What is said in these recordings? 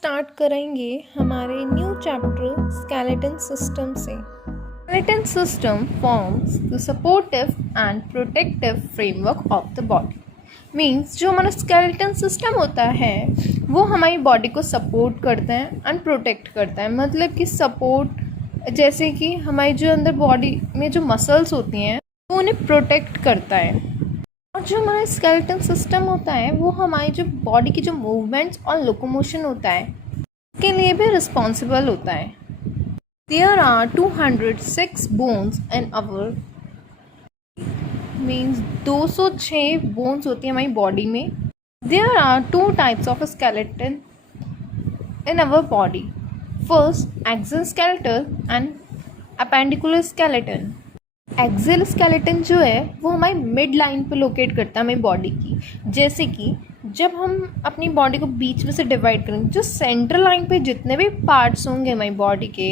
Start करेंगे हमारे new chapter skeleton system से। Skeleton system forms the supportive and protective framework of the body. Means जो हमारा skeleton system होता है वो हमारी बॉडी को सपोर्ट करता है एंड प्रोटेक्ट करता है। मतलब कि सपोर्ट जैसे कि हमारी जो अंदर बॉडी में जो मसल्स होती हैं वो उन्हें प्रोटेक्ट करता है। और जो हमारा स्केलेटन सिस्टम होता है वो हमारी जो बॉडी की जो मूवमेंट्स और लोकोमोशन होता है उसके लिए भी रिस्पॉन्सिबल होता है। There are 206 bones in our means 206 bones होती हैं हमारी बॉडी में। There are 2 types of skeleton in our body. First axial skeleton and appendicular skeleton. Axial skeleton जो है वो हमारी मिड लाइन पे लोकेट करता है हमारी बॉडी की। जैसे कि जब हम अपनी बॉडी को बीच में से डिवाइड करेंगे जो सेंट्रल लाइन पे जितने भी पार्ट्स होंगे हमारी बॉडी के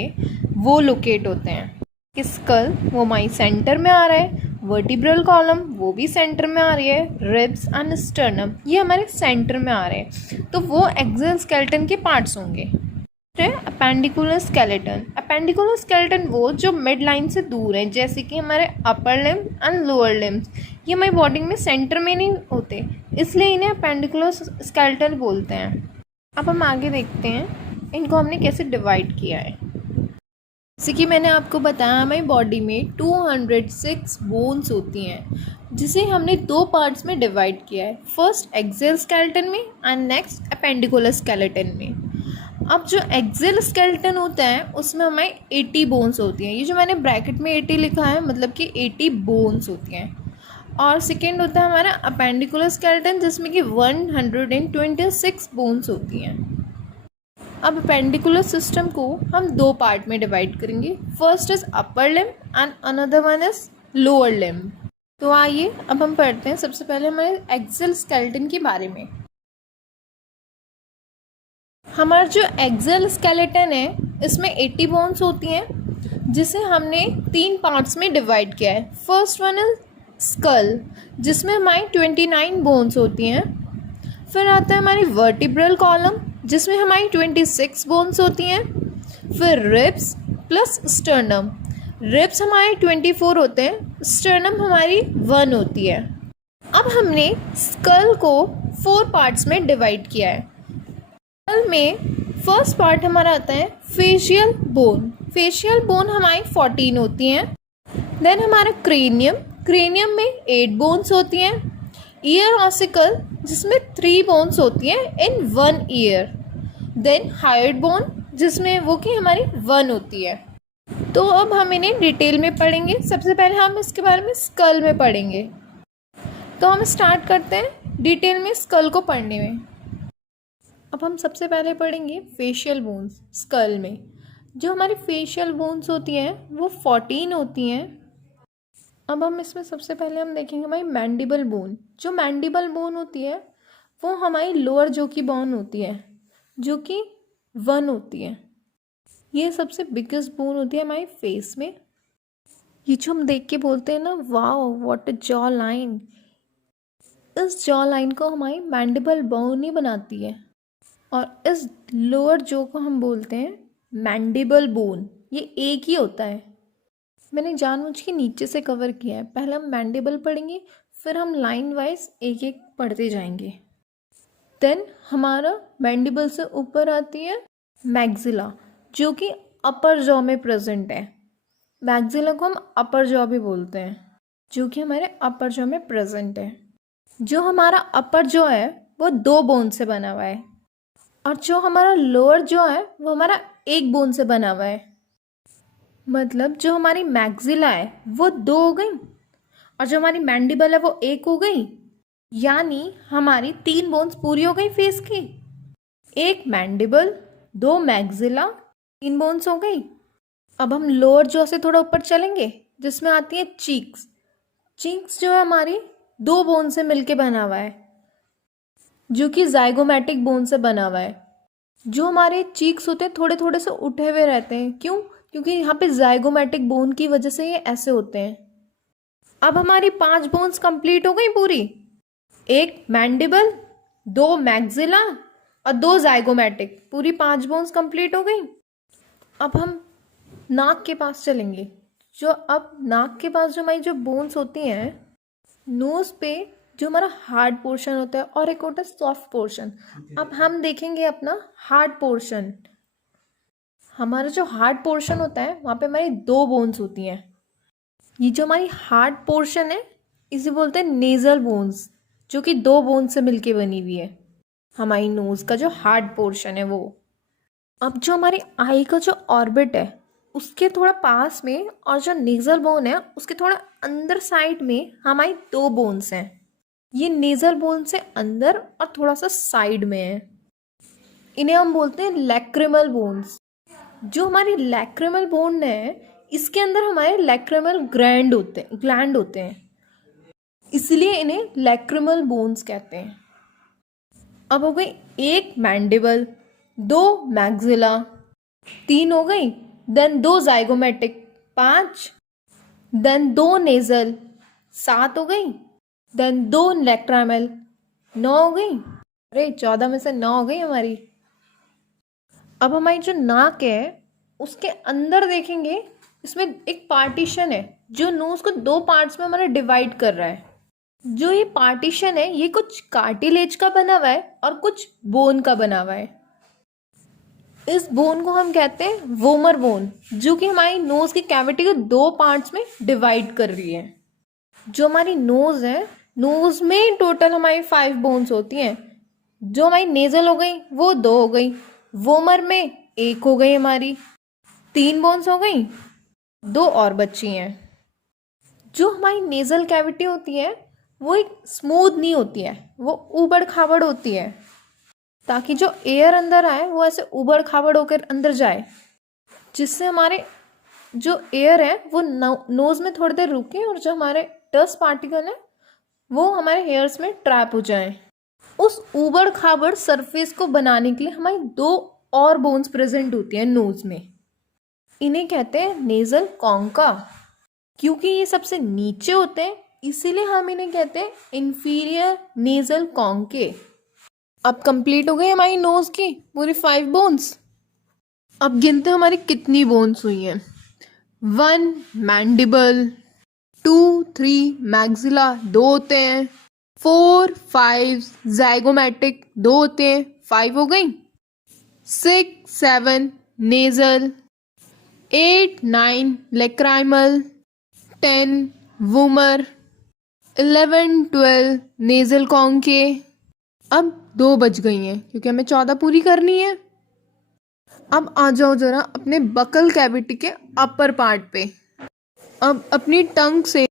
वो लोकेट होते हैं। स्कल वो हमारी सेंटर में आ रहा है, वर्टिब्रल कॉलम वो भी सेंटर में आ रही है, रिब्स एंड स्टर्नम ये हमारे सेंटर में आ रहे हैं, तो वो एक्सियल स्केलेटन के पार्ट्स होंगे। Appendicular skeleton. अपेंडिकुलर स्केलेटन वो जो मिड लाइन से दूर है, जैसे कि हमारे upper limb and lower limbs ये हमारी बॉडी में सेंटर में नहीं होते, इसलिए इन्हें अपेंडिकुलर स्केलेटन बोलते हैं। अब हम आगे देखते हैं इनको हमने कैसे डिवाइड किया है। जैसे कि मैंने आपको बताया हमारी बॉडी में 206 बोन्स होती हैं जिसे हमने 2 पार्ट्स में डिवाइड किया है, फर्स्ट एक्सियल स्केलेटन में एंड नेक्स्ट अपेंडिकुलर स्केलेटन में। अब जो एक्सियल स्केलेटन होता है उसमें हमारी 80 बोन्स होती हैं। ये जो मैंने ब्रैकेट में 80 लिखा है मतलब कि 80 बोन्स होती हैं। और सेकेंड होता है हमारा अपेंडिकुलर स्केलेटन जिसमें कि 126 बोन्स होती हैं। अब अपेंडिकुलर सिस्टम को हम 2 पार्ट में डिवाइड करेंगे, first is upper limb and another one is lower limb. तो आइए अब हम पढ़ते हैं सबसे पहले हमारे एक्सियल स्केलेटन के बारे में। हमारा जो एक्सियल स्केलेटन है इसमें 80 बोन्स होती हैं जिसे हमने 3 पार्ट्स में डिवाइड किया है। फर्स्ट वन इज स्कल जिसमें हमारी 29 बोन्स होती हैं। फिर आता है हमारी वर्टिब्रल कॉलम जिसमें हमारी 26 बोन्स होती हैं। फिर रिब्स प्लस स्टर्नम। रिब्स हमारे 24 होते हैं, स्टर्नम हमारी 1 होती है। अब हमने स्कल को 4 पार्ट्स में डिवाइड किया है। स्कल में फर्स्ट पार्ट हमारा आता है फेशियल बोन। फेशियल बोन हमारी 14 होती हैं। देन हमारा क्रेनियम, क्रेनियम में 8 बोन्स होती हैं। ईयर ऑसिकल जिसमें 3 बोन्स होती हैं इन 1 ईयर। देन हाइड बोन जिसमें वो की हमारी 1 होती है। तो अब हम इन्हें डिटेल में पढ़ेंगे। सबसे पहले हम इसके बारे में स्कल में पढ़ेंगे। तो हम स्टार्ट करते हैं डिटेल में स्कल को पढ़ने में। अब हम सबसे पहले पढ़ेंगे फेशियल बोन्स। स्कल में जो हमारी फेशियल बोन्स होती हैं वो 14 होती हैं। अब हम इसमें सबसे पहले हम देखेंगे हमारी मैंडिबल बोन। जो मैंडिबल बोन होती है वो हमारी लोअर जो की बोन होती है जो कि 1 होती है। ये सबसे बिगेस्ट बोन होती है हमारी फेस में। ये जो हम देख के बोलते हैं ना wow what a jaw line, इस जॉ लाइन को हमारी मैंडिबल बोन ही बनाती है। और इस लोअर जो को हम बोलते हैं मैंडिबल बोन। ये एक ही होता है, मैंने जानबूझ के नीचे से कवर किया है। पहले हम मैंडिबल पढ़ेंगे फिर हम लाइन वाइज एक एक पढ़ते जाएंगे। देन हमारा मैंडिबल से ऊपर आती है मैक्सिला जो कि अपर जॉ में प्रेजेंट है। मैक्सिला को हम अपर जॉ भी बोलते हैं जो कि हमारे अपर जॉ में प्रेजेंट है। जो हमारा अपर जॉ है वो 2 बोन से बना हुआ है और जो हमारा लोअर जॉ है वो हमारा 1 बोन से बना हुआ है। मतलब जो हमारी मैक्सिला है वो 2 हो गई और जो हमारी मैंडिबल है वो 1 हो गई, यानी हमारी 3 बोन्स पूरी हो गई फेस की। 1 मैंडिबल, 2 मैक्सिला, 3 बोन्स हो गई। अब हम लोअर जॉ से थोड़ा ऊपर चलेंगे जिसमें आती है चीक्स। चीक्स जो है हमारी 2 बोन से मिलके बना हुआ है जो कि जाइगोमैटिक बोन से बना हुआ है। जो हमारे चीक्स होते हैं थोड़े थोड़े से उठे हुए रहते हैं, क्यों? क्योंकि यहाँ पे जाइगोमैटिक बोन की वजह से ये ऐसे होते हैं। अब हमारी 5 बोन्स कंप्लीट हो गई पूरी, 1 मैंडिबल, 2 मैक्सिला और 2 जाइगोमेटिक, पूरी 5 बोन्स कंप्लीट हो गई। अब हम नाक के पास चलेंगे। अब नाक के पास जो हमारी जो बोन्स होती हैं, नोज पे जो हमारा हार्ड पोर्शन होता है और एक होता है सॉफ्ट पोर्शन। अब हम देखेंगे अपना हार्ड पोर्शन। हमारा जो हार्ड पोर्शन होता है वहाँ पे हमारी 2 बोन्स होती हैं। ये जो हमारी हार्ड पोर्शन है इसे बोलते हैं नेजल बोन्स, जो कि 2 बोन्स से मिलके बनी हुई है। हमारी नोज का जो हार्ड पोर्शन है वो। अब जो हमारी आई का जो ऑर्बिट है उसके थोड़ा पास में और जो नेजल बोन है उसके थोड़ा अंदर साइड में हमारी 2 बोन्स हैं। ये नेजल बोन से अंदर और थोड़ा सा साइड में है। इन्हें हम बोलते हैं लैक्रिमल बोन्स। जो हमारी लैक्रिमल बोन है इसके अंदर हमारे लैक्रिमल ग्लैंड होते हैं, इसलिए इन्हें लैक्रिमल बोन्स कहते हैं। अब हो गई 1 मैंडिबल, 2 मैक्सिला, 3 हो गई, देन 2 जाइगोमेटिक 5, देन 2 नेजल 7 हो गई, देन 2 लैक्रिमल 9 हो गई। अरे 14 में से 9 हो गई हमारी। अब हमारी जो नाक है उसके अंदर देखेंगे, इसमें एक पार्टीशन है जो नोज को 2 पार्ट्स में हमारा डिवाइड कर रहा है। जो ये पार्टीशन है ये कुछ कार्टिलेज का बना हुआ है और कुछ बोन का बना हुआ है। इस बोन को हम कहते हैं वोमर बोन, जो कि हमारी नोज की कैविटी को 2 पार्ट्स में डिवाइड कर रही है। जो हमारी नोज है, नोज में टोटल हमारी 5 बोन्स होती हैं। जो हमारी नेजल हो गई वो 2 हो गई, वोमर में 1 हो गई, हमारी 3 बोन्स हो गई, 2 और बची हैं। जो हमारी नेजल कैविटी होती है वो एक स्मूथ नहीं होती है, वो ऊबड़ खाबड़ होती है, ताकि जो एयर अंदर आए वो ऐसे ऊबड़ खाबड़ होकर अंदर जाए, जिससे हमारे जो एयर है वो नोज में थोड़ी देर रुके और जो हमारे डस्ट पार्टिकल है वो हमारे हेयर्स में ट्रैप हो जाए। उस ऊबड़ खाबड़ सरफेस को बनाने के लिए हमारी 2 और बोन्स प्रेजेंट होती हैं नोज में। इन्हें कहते हैं नेजल कॉन्का। क्योंकि ये सबसे नीचे होते हैं इसीलिए हम इन्हें कहते हैं इंफीरियर नेजल कॉन्के। अब कंप्लीट हो गई हमारी नोज की पूरी 5 बोन्स। अब गिनते हैं हमारी कितनी बोन्स हुई हैं। 1 मैंडिबल, 2 3 मैक्सिला 2 होते हैं, 4 5 जाइगोमेटिक 2 होते हैं, 5 हो गई, 6 7 नेजल, 8 9 लैक्रिमल, 10 वूमर, 11 12 नेजल कॉन्के। अब 2 बच गई हैं क्योंकि हमें 14 पूरी करनी है। अब आ जाओ जरा अपने बकल कैविटी के अपर पार्ट पे। अब अपनी टंग से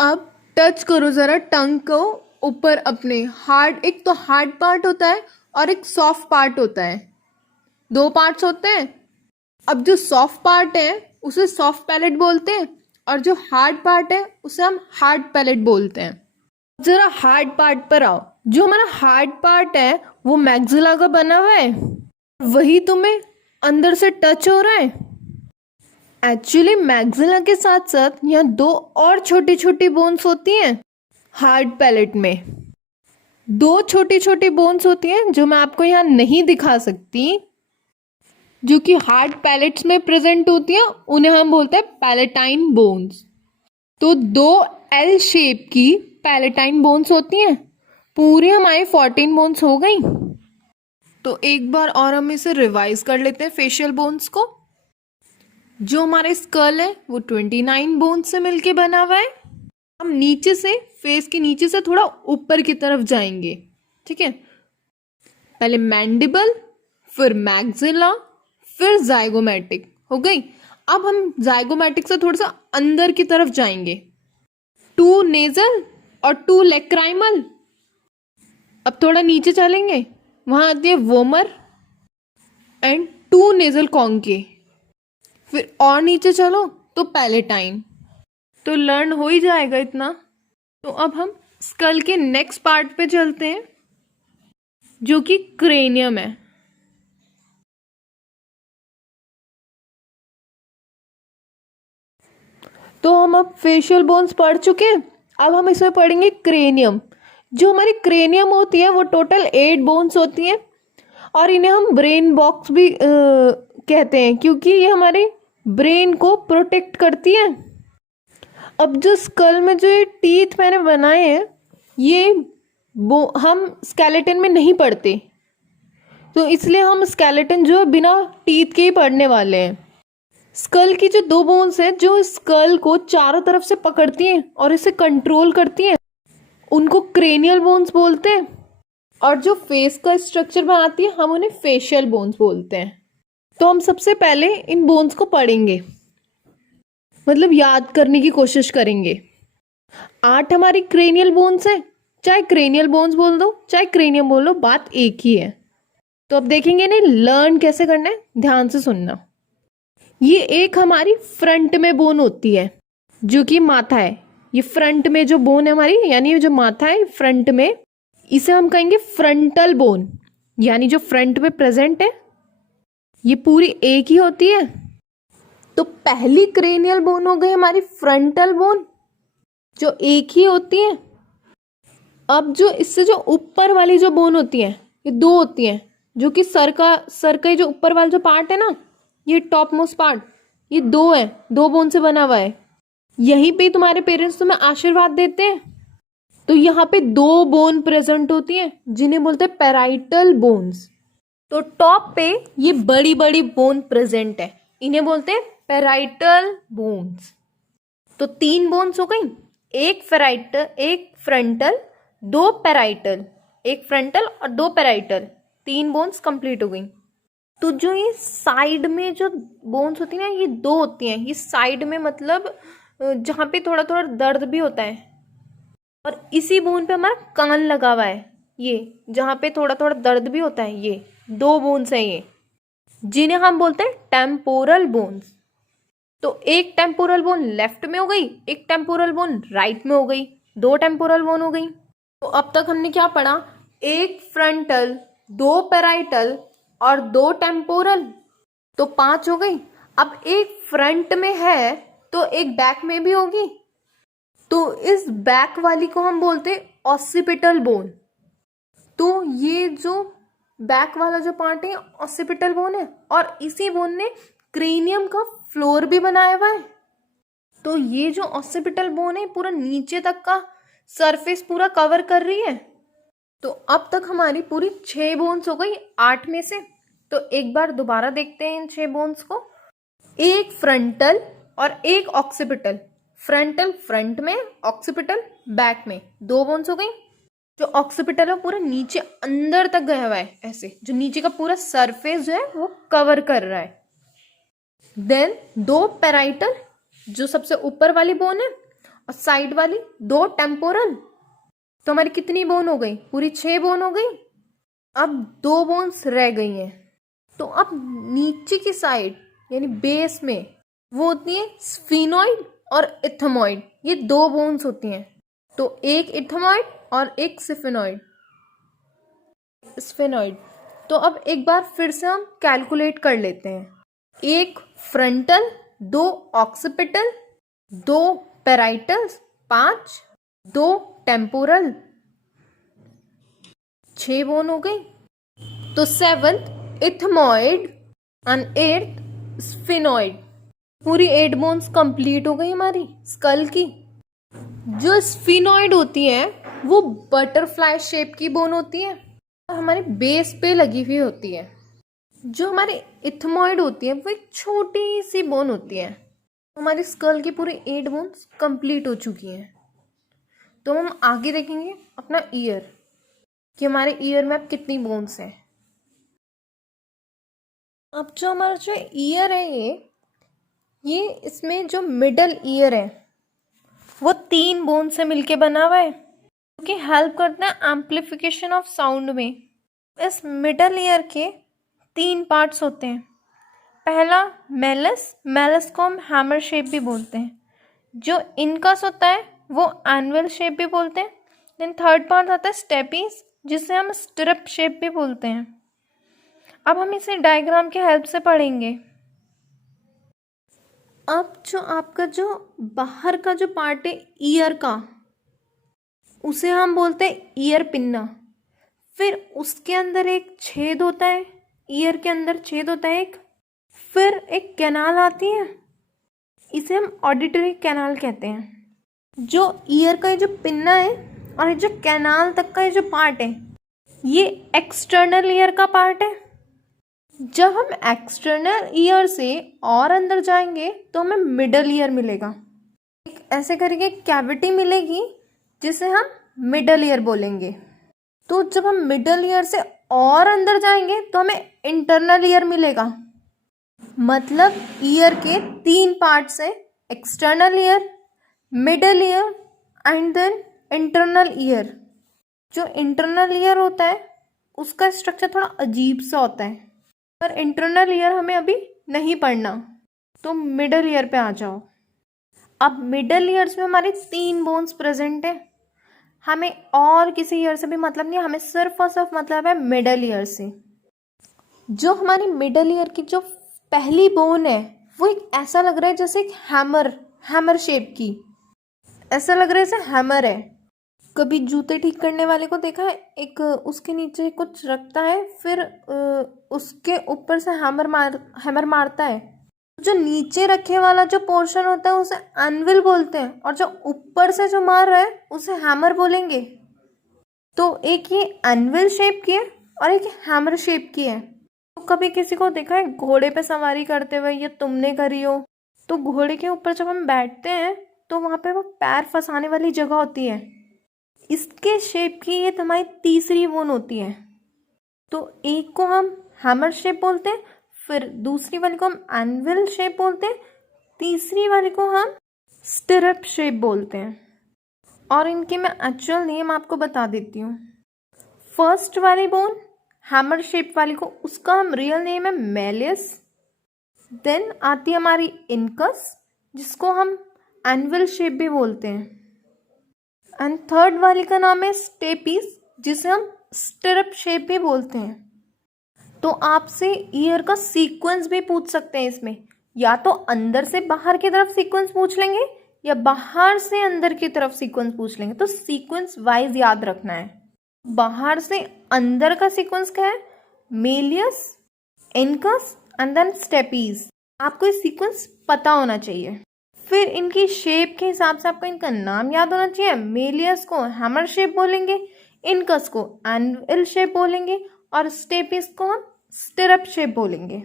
अब टच करो जरा टंग को ऊपर अपने हार्ड। एक तो हार्ड पार्ट होता है और एक सॉफ्ट पार्ट होता है, 2 पार्ट्स होते हैं। अब जो सॉफ्ट पार्ट है उसे सॉफ्ट पैलेट बोलते हैं और जो हार्ड पार्ट है उसे हम हार्ड पैलेट बोलते हैं। जरा हार्ड पार्ट पर आओ। जो हमारा हार्ड पार्ट है वो मैक्सिला का बना हुआ है, वही तुम्हें अंदर से टच हो रहा है। एक्चुअली मैक्सिला के साथ साथ यहाँ 2 और छोटी छोटी बोन्स होती हैं हार्ड पैलेट में। 2 छोटी छोटी बोन्स होती हैं जो मैं आपको यहाँ नहीं दिखा सकती, जो कि हार्ड पैलेट्स में प्रेजेंट होती हैं। उन्हें हम बोलते हैं पैलेटाइन बोन्स। तो 2 एल शेप की पैलेटाइन बोन्स होती हैं। पूरी हमारी 14 बोन्स हो गई। तो एक बार और हम इसे रिवाइज कर लेते हैं फेशियल बोन्स को। जो हमारा स्कल है वो 29 बोन्स से मिलके बना हुआ है। हम नीचे से, फेस के नीचे से थोड़ा ऊपर की तरफ जाएंगे, ठीक है। पहले मैंडिबल, फिर मैक्सिला, फिर जाइगोमेटिक हो गई। अब हम जाइगोमेटिक से थोड़ा सा अंदर की तरफ जाएंगे। 2 नेजल और 2 लैक्रिमल। अब थोड़ा नीचे चलेंगे, वहां आती है वोमर एंड 2 नेजल कॉन्के। फिर और नीचे चलो तो पैलेटाइन। तो लर्न हो ही जाएगा इतना। तो अब हम स्कल के नेक्स्ट पार्ट पे चलते हैं जो कि क्रेनियम है। तो हम अब फेशियल बोन्स पढ़ चुके हैं, अब हम इसमें पढ़ेंगे क्रेनियम। जो हमारी क्रेनियम होती है वो टोटल 8 बोन्स होती हैं और इन्हें हम ब्रेन बॉक्स भी कहते हैं, क्योंकि ये हमारे ब्रेन को प्रोटेक्ट करती है। अब जो स्कल में जो ये टीथ मैंने बनाए हैं, ये हम स्केलेटन में नहीं पढ़ते, तो इसलिए हम स्केलेटन जो है बिना टीथ के ही पढ़ने वाले हैं। स्कल की जो 2 बोन्स है जो स्कल को चारों तरफ से पकड़ती हैं और इसे कंट्रोल करती हैं, उनको क्रेनियल बोन्स बोलते हैं। और जो फेस का स्ट्रक्चर बनाती है, हम उन्हें फेशियल बोन्स बोलते हैं। तो हम सबसे पहले इन बोन्स को पढ़ेंगे, मतलब याद करने की कोशिश करेंगे। 8 हमारी क्रेनियल बोन्स हैं, चाहे क्रेनियल बोन्स बोल दो चाहे क्रेनियम बोल दो, बात एक ही है। तो अब देखेंगे नहीं लर्न कैसे करना है, ध्यान से सुनना। ये एक हमारी फ्रंट में बोन होती है जो कि माथा है। ये फ्रंट में जो बोन है हमारी, यानी जो माथा है फ्रंट में, इसे हम कहेंगे फ्रंटल बोन, यानी जो फ्रंट में प्रेजेंट है ये पूरी एक ही होती है। तो पहली क्रेनियल बोन हो गई हमारी फ्रंटल बोन, जो एक ही होती है। अब जो इससे जो ऊपर वाली जो बोन होती है, ये 2 होती हैं, जो कि सर का जो ऊपर वाला जो पार्ट है ना, ये टॉप मोस्ट पार्ट, ये 2 है, 2 बोन से बना हुआ है। यहीं पे तुम्हारे पेरेंट्स तुम्हें आशीर्वाद देते हैं। तो यहाँ पे 2 बोन प्रेजेंट होती हैं जिन्हें बोलते हैं पैराइटल बोन्स। तो टॉप पे ये बड़ी बड़ी बोन प्रेजेंट है, इन्हें बोलते हैं पैराइटल बोन्स। तो 3 बोन्स हो गई, एक फ्रंटल 2 पैराइटल, एक फ्रंटल और 2 पैराइटल, 3 बोन्स कंप्लीट हो गई। तो जो ये साइड में जो बोन्स होती है ना, ये 2 होती हैं। ये साइड में मतलब जहाँ पे थोड़ा थोड़ा दर्द भी होता है, और इसी बोन पे हमारा कान लगा हुआ है, ये जहाँ पे थोड़ा थोड़ा दर्द भी होता है, ये 2 बोन्स हैं ये, जिन्हें हम बोलते हैं टेम्पोरल बोन्स। तो एक टेम्पोरल बोन लेफ्ट में हो गई, एक टेम्पोरल बोन राइट में हो गई, 2 टेम्पोरल बोन हो गई। तो अब तक हमने क्या पढ़ा, एक फ्रंटल, 2 पैराइटल और 2 टेम्पोरल, तो 5 हो गई। अब एक फ्रंट में है तो एक बैक में भी होगी, तो इस बैक वाली को हम बोलते हैं ऑसिपिटल बोन। तो ये जो बैक वाला जो पार्ट है ऑसिपिटल बोन है, और इसी बोन ने क्रेनियम का फ्लोर भी बनाया हुआ है। तो ये जो ऑसिपिटल बोन है पूरा नीचे तक का सरफेस पूरा कवर कर रही है। तो अब तक हमारी पूरी 6 बोन्स हो गई 8 में से। तो एक बार दोबारा देखते हैं इन 6 बोन्स को। एक फ्रंटल और एक ऑक्सीपिटल, फ्रंटल फ्रंट में, ऑक्सीपिटल बैक में, 2 बोन्स हो गई। जो ऑक्सीपिटल है पूरा नीचे अंदर तक गया हुआ है, ऐसे जो नीचे का पूरा सरफेस जो है वो कवर कर रहा है। देन 2 पैराइटल जो सबसे ऊपर वाली बोन है, और साइड वाली 2 टेम्पोरल। तो हमारी कितनी बोन हो गई, पूरी 6 बोन हो गई। अब 2 बोन्स रह गई हैं। तो अब नीचे की साइड यानी बेस में वो होती है स्फीनॉइड और इथमॉइड, ये 2 बोन्स होती हैं। तो एक इथमॉइड और एक स्फेनॉइड। तो अब एक बार फिर से हम कैलकुलेट कर लेते हैं। एक फ्रंटल, 2 ऑक्सीपिटल, 2 पैराइटल्स, 5, 2 टेम्पोरल, 6 बोन हो गई। तो 7th ethmoid and 8th sphenoid, पूरी 8 बोन्स कंप्लीट हो गई हमारी स्कल की। जो स्फिनॉइड होती है वो बटरफ्लाई शेप की बोन होती है, हमारे बेस पे लगी हुई होती है। जो हमारी इथमॉइड होती है वो एक छोटी सी बोन होती है। हमारी स्कल की पूरी 8 बोन्स कंप्लीट हो चुकी हैं। तो हम आगे देखेंगे अपना ईयर, कि हमारे ईयर में अब कितनी बोन्स हैं। अब जो हमारा जो ईयर है ये इसमें जो मिडल ईयर है वो 3 बोन से मिलके बना हुआ है, जो कि हेल्प करता है एम्प्लीफिकेशन ऑफ साउंड में। इस मिडल ईयर के 3 पार्ट्स होते हैं। पहला मेलस को हम हैमर शेप भी बोलते हैं। जो इनकस होता है वो एनुअल शेप भी बोलते हैं। देन थर्ड पार्ट आता है स्टेपीज, जिसे हम स्टिरप शेप भी बोलते हैं। अब हम इसे डायग्राम के हेल्प से पढ़ेंगे। अब जो आपका जो बाहर का जो पार्ट है ईयर का, उसे हम बोलते हैं ईयर पिन्ना। फिर उसके अंदर एक छेद होता है, ईयर के अंदर छेद होता है एक, फिर एक कैनाल आती है, इसे हम ऑडिटरी कैनाल कहते हैं। जो ईयर का ये जो पिन्ना है और ये जो कैनाल तक का ये जो पार्ट है, ये एक्सटर्नल ईयर का पार्ट है। जब हम एक्सटर्नल ईयर से और अंदर जाएंगे तो हमें मिडल ईयर मिलेगा। एक ऐसे करके कैविटी मिलेगी जिसे हम मिडल ईयर बोलेंगे। तो जब हम मिडल ईयर से और अंदर जाएंगे तो हमें इंटरनल ईयर मिलेगा। मतलब ईयर के 3 पार्ट्स हैं, external ear, middle ear and then internal ear. जो इंटरनल ईयर होता है उसका स्ट्रक्चर थोड़ा अजीब सा होता है, पर इंटरनल ईयर हमें अभी नहीं पढ़ना, तो मिडल ईयर पे आ जाओ। अब मिडल ईयर्स में हमारे 3 बोन्स प्रेजेंट है। हमें और किसी ईयर से भी मतलब नहीं, हमें सिर्फ और सिर्फ मतलब है मिडल ईयर से। जो हमारी मिडल ईयर की जो पहली बोन है वो एक ऐसा लग रहा है जैसे एक हैमर शेप की, ऐसा लग रहा है जैसे हैमर है। कभी जूते ठीक करने वाले को देखा है, एक उसके नीचे कुछ रखता है, फिर उसके ऊपर से हैमर मारता है। जो नीचे रखे वाला जो पोर्शन होता है उसे एनविल बोलते हैं, और जो ऊपर से जो मार रहा है उसे हैमर बोलेंगे। तो एक ये एनविल शेप की है और एक हैमर शेप की है। तो कभी किसी को देखा है घोड़े पे सवारी करते हुए, या तुमने करी हो, तो घोड़े के ऊपर जब हम बैठते हैं तो वहाँ पे वो पैर फंसाने वाली जगह होती है, इसके शेप की ये हमारी तीसरी बोन होती है। तो एक को हम हैमर शेप बोलते हैं, फिर दूसरी वाली को हम एनविल शेप बोलते हैं, तीसरी वाली को हम स्टिरअप शेप बोलते हैं। और इनके मैं एक्चुअल नेम आपको बता देती हूँ। फर्स्ट वाली बोन हैमर शेप वाली को, उसका हम रियल नेम है मेलियस। देन आती है हमारी इनकस, जिसको हम एनविल शेप भी बोलते हैं। एंड थर्ड वाली का नाम है स्टेपीज, जिसे हम स्टिरअप शेप भी बोलते हैं। तो आपसे ईयर का सीक्वेंस भी पूछ सकते हैं इसमें, या तो अंदर से बाहर की तरफ सीक्वेंस पूछ लेंगे या बाहर से अंदर की तरफ सीक्वेंस पूछ लेंगे। तो सीक्वेंस वाइज याद रखना है। बाहर से अंदर का सीक्वेंस क्या है? Malleus, incus and then stapes. आपको ये सीक्वेंस पता होना चाहिए। फिर इनकी शेप के हिसाब से आपको इनका नाम याद होना चाहिए। मेलियस को हैमर शेप बोलेंगे, इनकस को एनविल शेप बोलेंगे और स्टेपीज को हम स्टिरअप शेप बोलेंगे।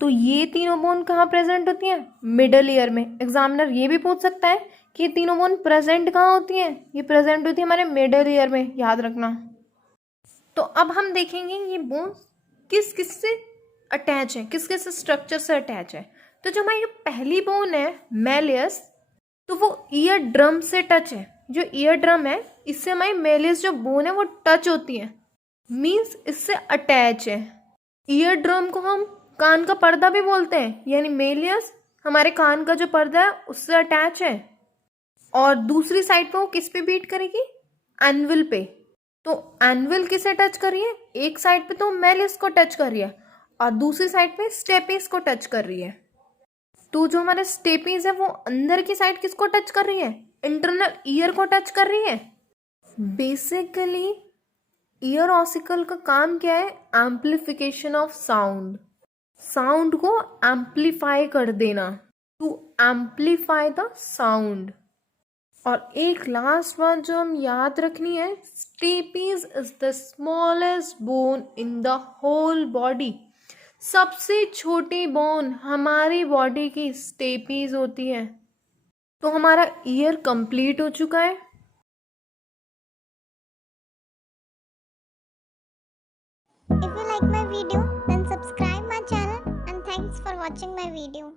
तो ये तीनों बोन कहाँ प्रेजेंट होती हैं? मिडल ईयर में। एग्जामिनर ये भी पूछ सकता है कि ये तीनों बोन प्रेजेंट कहाँ होती हैं? ये प्रेजेंट होती है हमारे मिडल ईयर में, याद रखना। तो अब हम देखेंगे ये बोन किस किस से अटैच है, किस किस स्ट्रक्चर से अटैच है। तो जो हमारी पहली बोन है मेलियस, तो वो ईयर ड्रम से टच है। जो ईयर ड्रम है इससे हमारी मेलियस जो बोन है वो टच होती है, मीन्स इससे अटैच है। ईयर ड्रम को हम कान का पर्दा भी बोलते हैं, यानी मेलियस हमारे कान का जो पर्दा है उससे अटैच है। और दूसरी साइड पे वो किस पे बीट करेगी? एनविल पे। तो एनविल किसे टच कर रही है? एक साइड पे तो मेलियस को टच कर रही है और दूसरी साइड पे स्टेपीज को टच कर रही है। तो जो हमारे स्टेपीज है वो अंदर की साइड किसको टच कर रही है? इंटरनल ईयर को टच कर रही है। बेसिकली ईयर ऑसिकल का काम क्या है? एम्प्लीफिकेशन ऑफ साउंड, साउंड को एम्प्लीफाई कर देना, टू एम्प्लीफाई द साउंड। और एक लास्ट बात जो हम याद रखनी है, stapes is the smallest bone in the whole body. सबसे छोटी बोन हमारी बॉडी की स्टेपीज होती है। तो हमारा ईयर कंप्लीट हो चुका है। If you like my video, then subscribe my channel and thanks for watching my video.